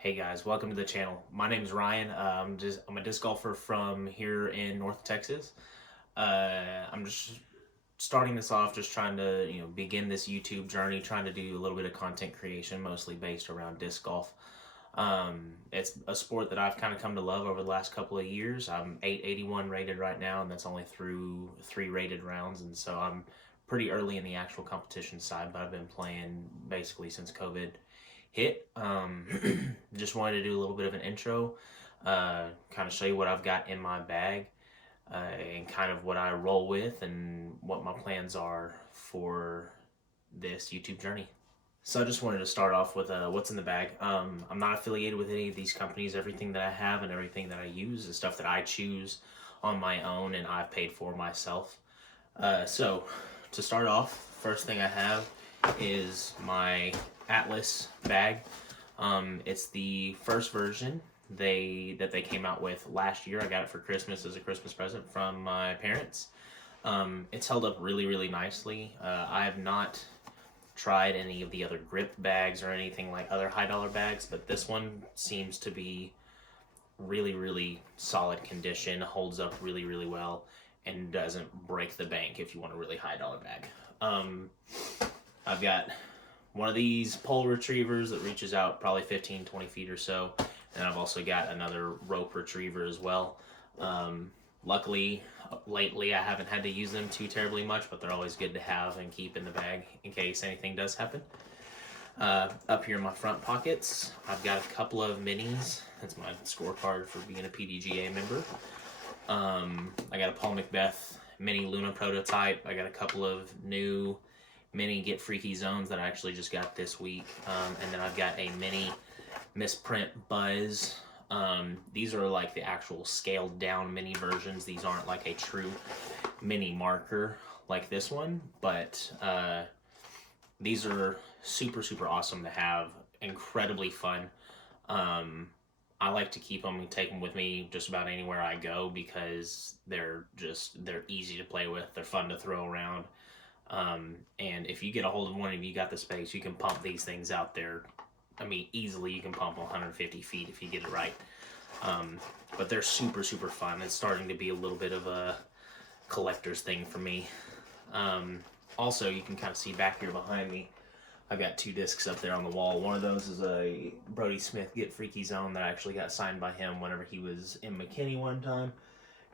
Hey guys, welcome to the channel. My name is Ryan. I'm a disc golfer from here in North Texas. I'm just starting this off, just trying to begin this YouTube journey, trying to do a little bit of content creation, mostly based around disc golf. It's a sport that I've kind of come to love over the last couple of years. I'm 881 rated right now, and that's only through 3 rated rounds, and so I'm pretty early in the actual competition side. But I've been playing basically since COVID hit. Just wanted to do a little bit of an intro, kind of show you what I've got in my bag, and kind of what I roll with and what my plans are for this YouTube journey. So I just wanted to start off with what's in the bag. I'm not affiliated with any of these companies. Everything that I have and everything that I use is stuff that I choose on my own and I've paid for myself. So to start off, first thing I have is my Atlas bag. It's the first version that they came out with last year. I got it for Christmas as a Christmas present from my parents. It's held up really nicely. I have not tried any of the other grip bags or anything like other high dollar bags, but this one seems to be really solid condition, holds up really well, and doesn't break the bank if you want a really high dollar bag. I've got one of these pole retrievers that reaches out probably 15-20 feet or so, and I've also got another rope retriever as well. Luckily, lately I haven't had to use them too terribly much, but they're always good to have and keep in the bag in case anything does happen. Up here in my front pockets, I've got a couple of minis. That's my scorecard for being a PDGA member. I got a Paul McBeth mini Luna prototype. I got a couple of new mini Get Freaky zones that I actually just got this week. And then I've got a mini Misprint Buzz. These are like the actual scaled down mini versions. These aren't like a true mini marker like this one, but these are super awesome to have, incredibly fun. I like to keep them and take them with me just about anywhere I go because they're easy to play with. They're fun to throw around. And if you get a hold of one and you got the space, you can pump these things out there. I mean, easily you can pump 150 feet if you get it right. But they're super fun. It's starting to be a little bit of a collector's thing for me. Also, you can kind of see back here behind me, I've got 2 discs up there on the wall. One of those is a Brodie Smith Get Freaky zone that I actually got signed by him whenever he was in McKinney one time.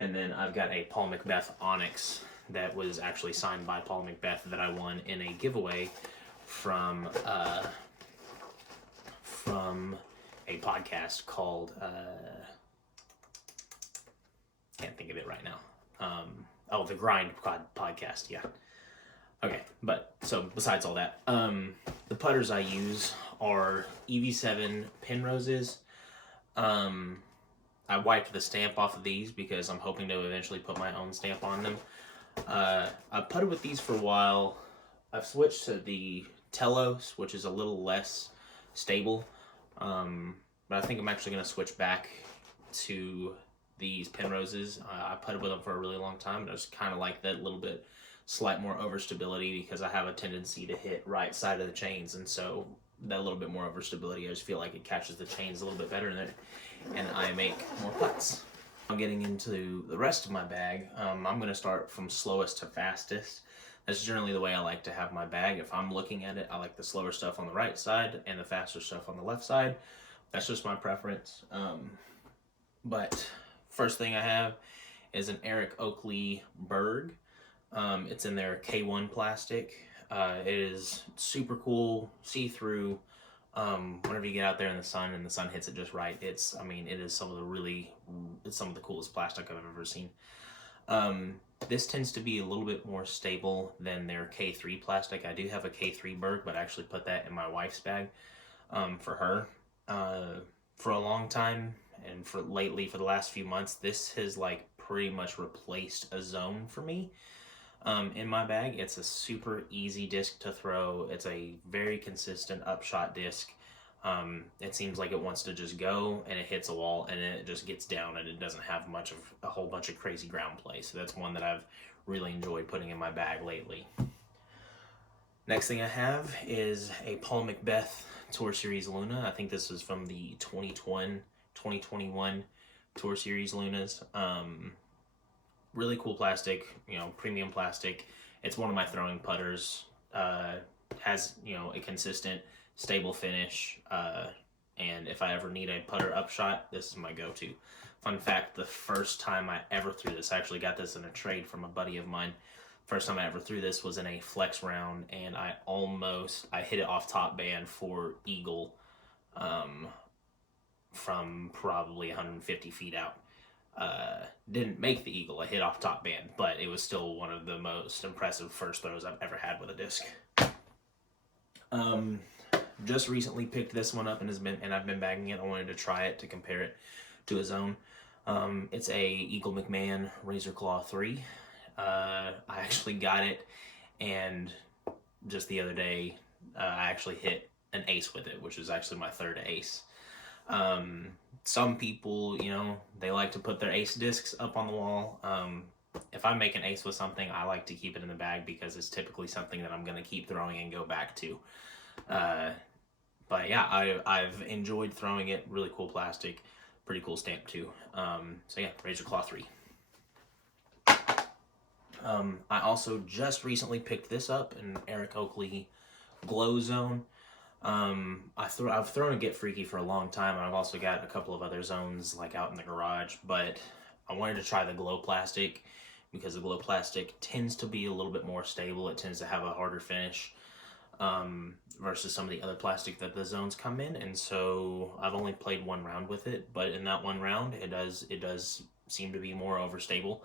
And then I've got a Paul McBeth Onyx that was actually signed by Paul McBeth that I won in a giveaway from a podcast called can't think of it right now. The Grind podcast, yeah. Okay, but so besides all that, the putters I use are EV7 Penroses. I wiped the stamp off of these because I'm hoping to eventually put my own stamp on them. I've putted with these for a while. I've switched to the Telos, which is a little less stable, but I think I'm actually going to switch back to these Penroses. I putted with them for a really long time, and I just kind of like that little bit slight more overstability because I have a tendency to hit right side of the chains, and so that little bit more overstability, I just feel like it catches the chains a little bit better and I make more putts. I'm getting into the rest of my bag. I'm going to start from slowest to fastest. That's generally the way I like to have my bag. If I'm looking at it, I like the slower stuff on the right side and the faster stuff on the left side. That's just my preference. But first thing I have is an Eric Oakley Berg. It's in their K1 plastic. It is super cool, see-through. Whenever you get out there in the sun and the sun hits it just right, it is some of the coolest plastic I've ever seen. This tends to be a little bit more stable than their K3 plastic. I do have a K3 Berg, but I actually put that in my wife's bag for her. For a long time, and for the last few months, this has like pretty much replaced a zone for me. In my bag, it's a super easy disc to throw. It's a very consistent upshot disc. It seems like it wants to just go and it hits a wall and then it just gets down and it doesn't have a whole bunch of crazy ground play. So that's one that I've really enjoyed putting in my bag lately. Next thing I have is a Paul Macbeth Tour Series Luna. I think this is from the 2021 Tour Series Lunas. Really cool plastic, premium plastic. It's one of my throwing putters. Has, a consistent, stable finish. And if I ever need a putter upshot, this is my go-to. Fun fact, the first time I ever threw this, I actually got this in a trade from a buddy of mine. First time I ever threw this was in a flex round, and I hit it off top band for eagle from probably 150 feet out. Didn't make the eagle, I hit off top band, but it was still one of the most impressive first throws I've ever had with a disc. Just recently picked this one up and I've been bagging it. I wanted to try it to compare it to a zone. It's a Eagle McMahon Razor Claw 3. I actually got it, and just the other day, I actually hit an ace with it, which is actually my third ace. Some people, they like to put their ace discs up on the wall. If I make an ace with something, I like to keep it in the bag because it's typically something that I'm going to keep throwing and go back to. But yeah, I've enjoyed throwing it. Really cool plastic, pretty cool stamp too. So yeah, Razor Claw 3. I also just recently picked this up, an Eric Oakley Glow Zone. I've thrown a Get Freaky for a long time, and I've also got a couple of other zones like out in the garage, but I wanted to try the Glow Plastic because the Glow Plastic tends to be a little bit more stable. It tends to have a harder finish versus some of the other plastic that the zones come in, and so I've only played one round with it, but in that one round, it does seem to be more overstable.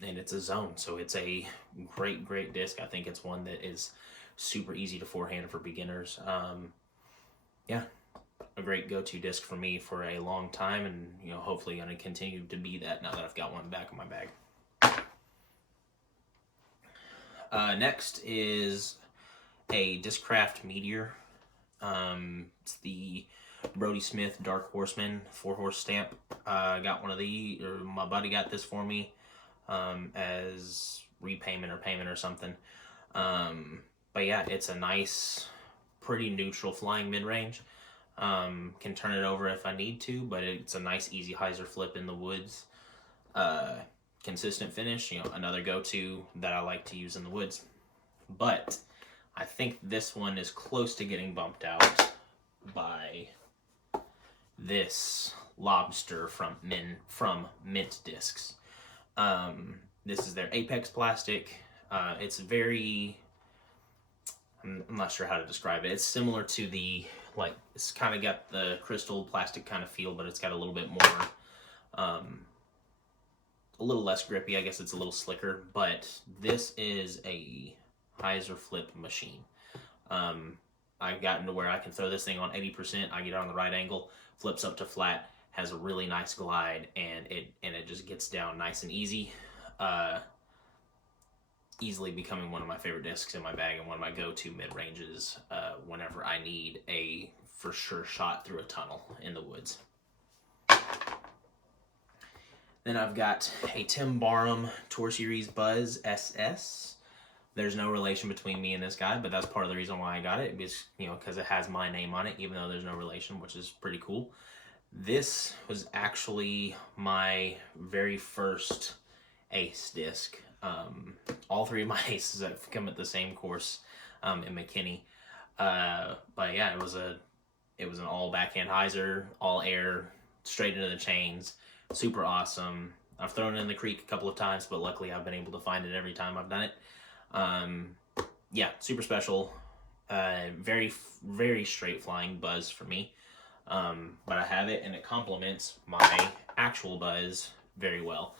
And it's a zone, so it's a great disc. I think it's one that is super easy to forehand for beginners. Yeah, a great go-to disc for me for a long time, and hopefully going to continue to be that now that I've got one back in my bag. Next is a Discraft Meteor. It's the Brodie Smith Dark Horseman 4-horse stamp. Got one of these, or my buddy got this for me as repayment or payment or something. But yeah, it's a nice, pretty neutral flying mid-range. Can turn it over if I need to, but it's a nice easy hyzer flip in the woods. Consistent finish, another go-to that I like to use in the woods. But I think this one is close to getting bumped out by this Lobster from Mint Discs. This is their Apex plastic. It's very, I'm not sure how to describe it. It's similar to the, it's kind of got the crystal plastic kind of feel, but it's got a little bit more, a little less grippy. I guess it's a little slicker, but this is a hyzer flip machine. I've gotten to where I can throw this thing on 80%. I get it on the right angle, flips up to flat, has a really nice glide, and it just gets down nice and easy. Easily becoming one of my favorite discs in my bag and one of my go-to mid-ranges whenever I need a for sure shot through a tunnel in the woods. Then I've got a Tim Barham Tour Series Buzz SS. There's no relation between me and this guy, but that's part of the reason why I got it, because it has my name on it, even though there's no relation, which is pretty cool. This was actually my very first ace disc. All three of my aces have come at the same course in McKinney. But yeah, it was an all backhand hyzer, all air, straight into the chains. Super awesome. I've thrown it in the creek a couple of times, but luckily I've been able to find it every time I've done it. Yeah, super special. Very straight flying buzz for me. But I have it, and it complements my actual buzz very well.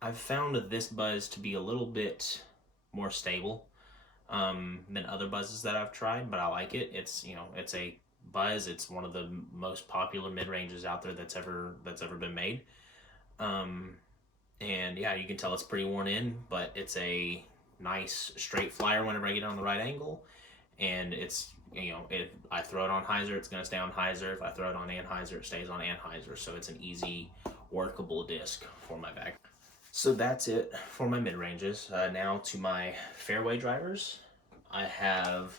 I've found this buzz to be a little bit more stable than other buzzes that I've tried, but I like it. It's it's a buzz. It's one of the most popular mid ranges out there that's ever been made. And yeah, you can tell it's pretty worn in, but it's a nice straight flyer whenever I get it on the right angle. And it's, if I throw it on hyzer, it's going to stay on hyzer. If I throw it on anhyzer, it stays on anhyzer. So it's an easy, workable disc for my bag. So that's it for my mid-ranges. Now to my fairway drivers. I have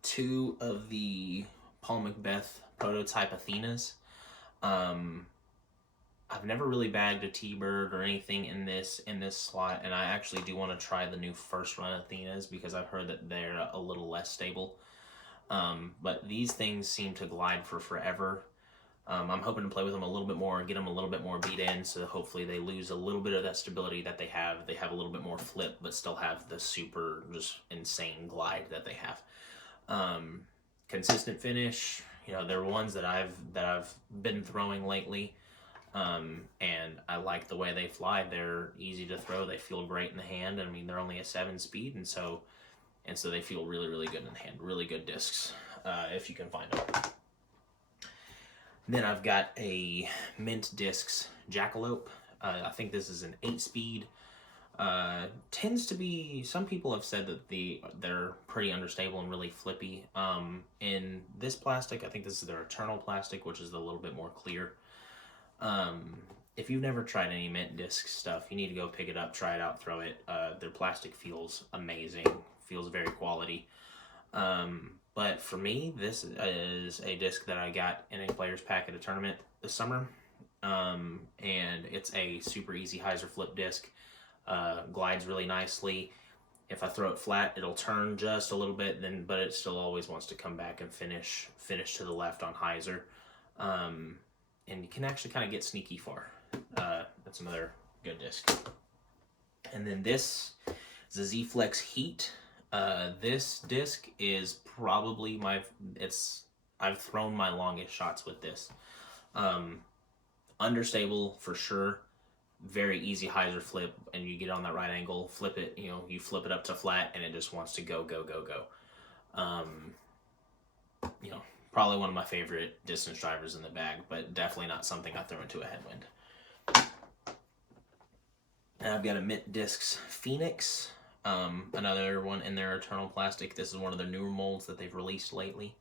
two of the Paul Macbeth prototype Athenas. Um, I've never really bagged a T-Bird or anything in this slot, and I actually do want to try the new first run Athenas because I've heard that they're a little less stable. But these things seem to glide for forever. I'm hoping to play with them a little bit more, get them a little bit more beat in, so hopefully they lose a little bit of that stability that they have. They have a little bit more flip, but still have the super just insane glide that they have. Consistent finish, they're ones that I've been throwing lately, and I like the way they fly. They're easy to throw. They feel great in the hand. I mean, they're only a 7-speed, and so they feel really, really good in the hand. Really good discs, if you can find them. Then I've got a Mint Discs Jackalope. I think this is an 8-speed. Tends to be, some people have said that they're pretty understable and really flippy. In this plastic, I think this is their Eternal plastic, which is a little bit more clear. If you've never tried any Mint Disc stuff, you need to go pick it up, try it out, throw it. Their plastic feels amazing, feels very quality. But for me, this is a disc that I got in a player's pack at a tournament this summer. And it's a super easy hyzer flip disc. Glides really nicely. If I throw it flat, it'll turn just a little bit, but it still always wants to come back and finish to the left on hyzer. And you can actually kind of get sneaky far. That's another good disc. And then this is a Z-Flex Heat. This disc is probably I've thrown my longest shots with this. Understable for sure. Very easy hyzer flip, and you get on that right angle, flip it, you flip it up to flat, and it just wants to go, go, go, go. Probably one of my favorite distance drivers in the bag, but definitely not something I throw into a headwind. And I've got a Mint Discs Phoenix. Another one in their Eternal plastic. This is one of their newer molds that they've released lately.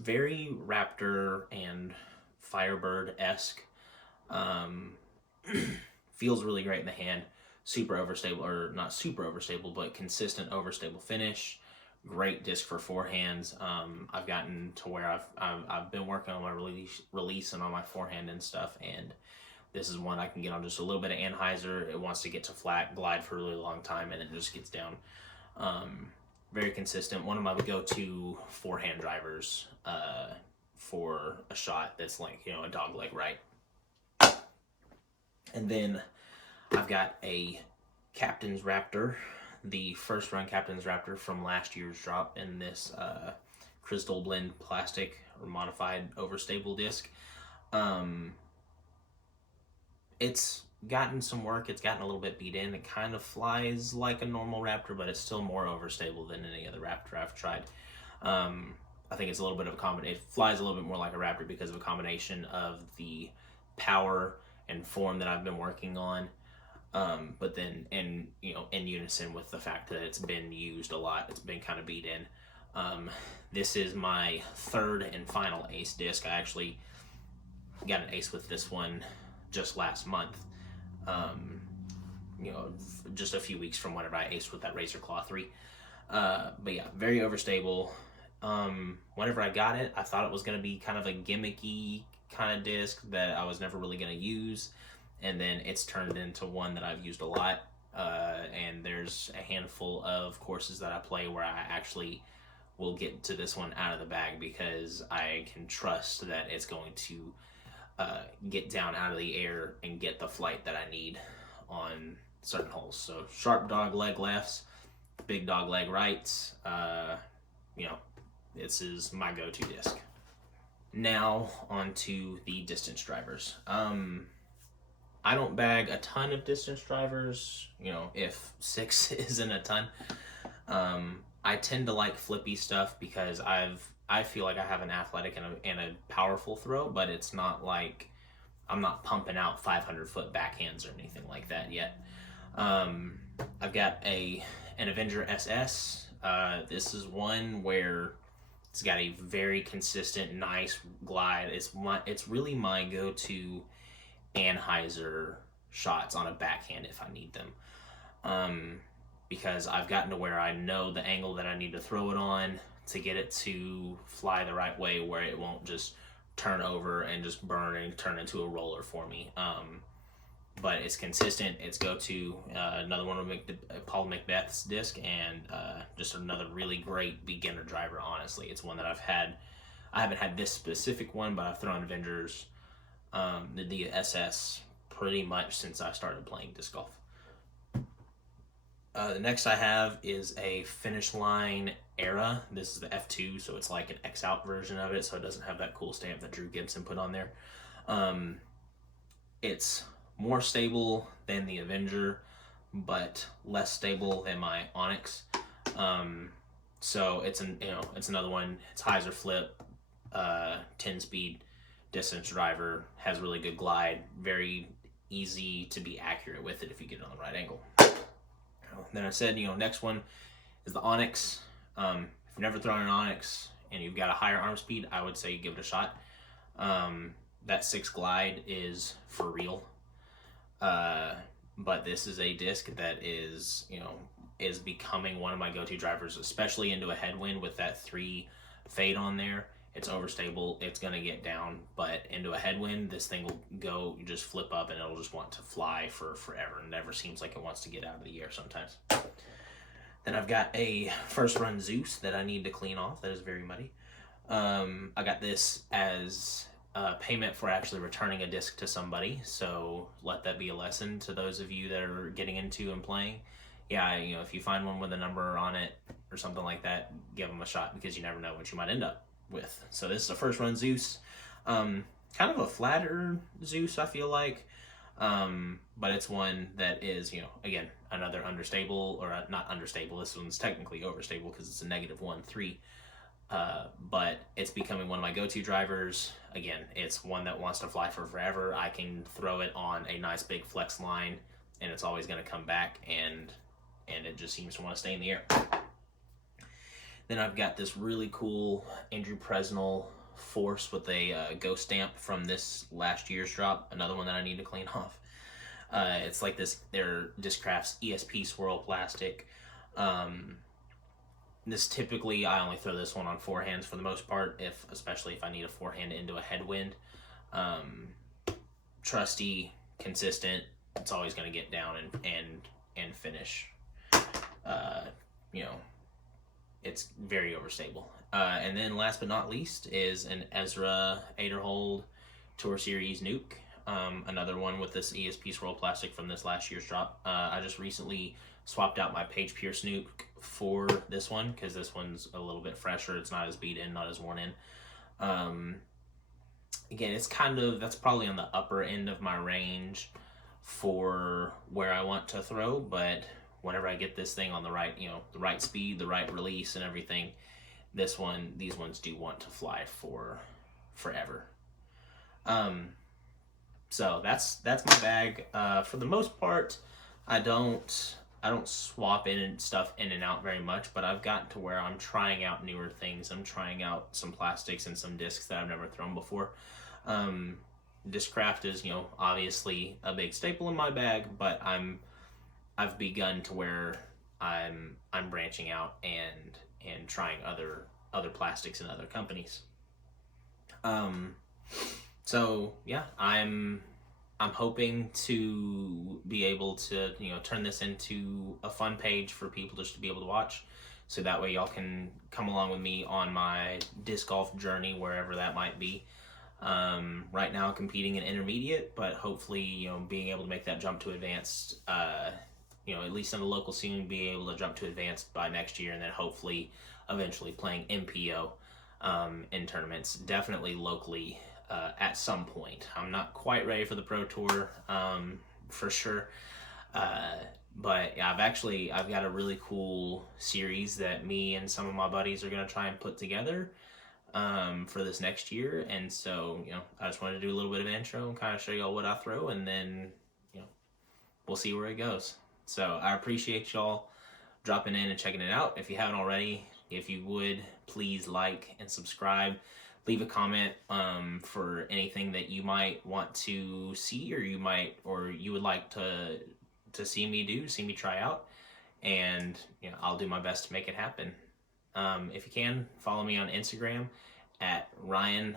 Very Raptor and Firebird-esque. Feels really great in the hand. Super overstable, or not super overstable, but consistent overstable finish. Great disc for forehands. I've gotten to where I've been working on my release and on my forehand and stuff, and this is one I can get on just a little bit of anhyzer. It wants to get to flat, glide for a really long time, and it just gets down. Very consistent. One of my go-to forehand drivers for a shot that's like, a dog leg right. And then I've got a Captain's Raptor, the first run Captain's Raptor from last year's drop in this Crystal Blend plastic or modified overstable disc. It's gotten some work. It's gotten a little bit beat in. It kind of flies like a normal Raptor, but it's still more overstable than any other Raptor I've tried. I think it's a little bit of a combination. It flies a little bit more like a Raptor because of a combination of the power and form that I've been working on, but then in unison with the fact that it's been used a lot. It's been kind of beat in. This is my third and final ace disc. I actually got an ace with this one just last month, just a few weeks from whenever I aced with that Razor Claw 3. But yeah, very overstable. Whenever I got it, I thought it was going to be kind of a gimmicky kind of disc that I was never really going to use, and then it's turned into one that I've used a lot. And there's a handful of courses that I play where I actually will get to this one out of the bag because I can trust that it's going to get down out of the air and get the flight that I need on certain holes. So sharp dog leg lefts, big dog leg rights, this is my go-to disc. Now on to the distance drivers. I don't bag a ton of distance drivers, if 6 isn't a ton. I tend to like flippy stuff because I feel like I have an athletic and a powerful throw, but it's not like I'm not pumping out 500-foot backhands or anything like that yet. I've got an Avenger SS. This is one where it's got a very consistent, nice glide. It's really my go-to anhyzer shots on a backhand if I need them. Because I've gotten to where I know the angle that I need to throw it on to get it to fly the right way, where it won't just turn over and just burn and turn into a roller for me. But it's consistent. It's go-to. Another one of Paul McBeth's disc, and just another really great beginner driver, honestly. It's one that I've had. I haven't had this specific one, but I've thrown Avengers, the SS, pretty much since I started playing disc golf. The next I have is a Finish Line Era. This is the F2, so it's like an X-Out version of it, so it doesn't have that cool stamp that Drew Gibson put on there. It's more stable than the Avenger, but less stable than my Onyx. So it's another one. It's hyzer flip, 10-speed distance driver, has really good glide, very easy to be accurate with it if you get it on the right angle. Then I said, next one is the Onyx. If you've never thrown an Onyx and you've got a higher arm speed, I would say give it a shot. That 6 glide is for real. But this is a disc that is becoming one of my go-to drivers, especially into a headwind with that 3 fade on there. It's overstable, it's gonna get down, but into a headwind, this thing will go, you just flip up and it'll just want to fly for forever. It never seems like it wants to get out of the air sometimes. Then I've got a first run Zeus that I need to clean off, that is very muddy. I got this as payment for actually returning a disc to somebody, so let that be a lesson to those of you that are getting into and playing. Yeah, if you find one with a number on it or something like that, give them a shot, because you never know what you might end up with. So this is a first run Zeus, kind of a flatter Zeus, I feel like, but it's one that is, again, another understable, or not understable, this one's technically overstable because it's a -1.3, but it's becoming one of my go-to drivers. Again, it's one that wants to fly for forever. I can throw it on a nice big flex line and it's always going to come back, and it just seems to want to stay in the air. Then I've got this really cool Andrew Presnell Force with a ghost stamp from this last year's drop. Another one that I need to clean off. It's like this, they're Discraft's ESP swirl plastic. This typically, I only throw this one on forehands for the most part, especially if I need a forehand into a headwind. Trusty, consistent, it's always going to get down and finish. It's very overstable. And then last but not least is an Ezra Aderhold Tour Series Nuke. Another one with this ESP swirl plastic from this last year's drop. I just recently swapped out my Paige Pierce Nuke for this one, because this one's a little bit fresher. It's not as beat in, not as worn in. Again, that's probably on the upper end of my range for where I want to throw, but whenever I get this thing on the right, the right speed, the right release and everything, these ones do want to fly for forever. So that's my bag. For the most part, I don't swap stuff in and out very much, but I've gotten to where I'm trying out newer things. I'm trying out some plastics and some discs that I've never thrown before. Discraft is, obviously a big staple in my bag, but I've begun to where I'm branching out and trying other plastics and other companies. So yeah, I'm hoping to be able to turn this into a fun page for people just to be able to watch, so that way y'all can come along with me on my disc golf journey, wherever that might be. Right now competing in intermediate, but hopefully being able to make that jump to advanced, at least in the local scene, be able to jump to advanced by next year, and then hopefully eventually playing MPO in tournaments, definitely locally at some point. I'm not quite ready for the Pro Tour, for sure, but yeah, I've got a really cool series that me and some of my buddies are going to try and put together for this next year, and so I just wanted to do a little bit of an intro and kind of show y'all what I throw, and then we'll see where it goes. So I appreciate y'all dropping in and checking it out. If you haven't already, if you would, please like and subscribe. leave a comment for anything that you might want to see, or you would like to see me try out, and I'll do my best to make it happen. If you can, follow me on Instagram at Ryan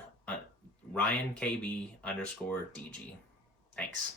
KB_DG. Thanks.